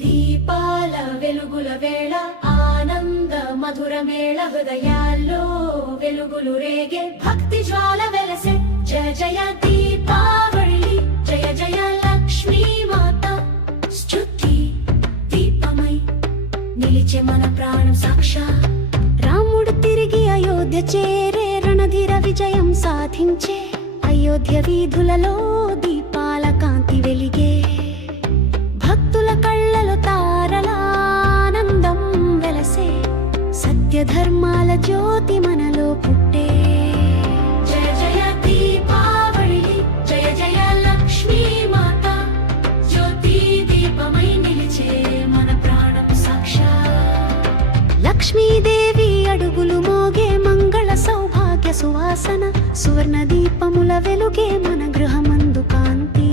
దీపాల వెలుగుల వేళ ఆనంద మధుర మేళ హృదయాల్లో వెలుగులు రేగే భక్తి జ్వాల వెలసే జయ జయ దీపావళి జయ జయ లక్ష్మీ మాత స్తుతి దీపమై నిలిచే మన ప్రాణం సాక్షా రాముడు తిరిగి అయోధ్య చేరే రణధీర విజయం సాధించే అయోధ్య వీధులలో దీపాల కాంతి వెలిగే భక్తుల కళ్ళలో తారల ఆనందం వెలసే సత్య ధర్మాల జ్యోతి మనలో పుట్టే జయ జయ దీపావళి జయ జయ లక్ష్మీ మాత జ్యోతి దీపమై నిలిచే మన ప్రాణం సాక్షా లక్ష్మీదేవి అడుగులు మోగే మంగళ సౌభాగ్య సువాసన సువర్ణ దీపముల వెలుగే మన గృహమందు కాంతి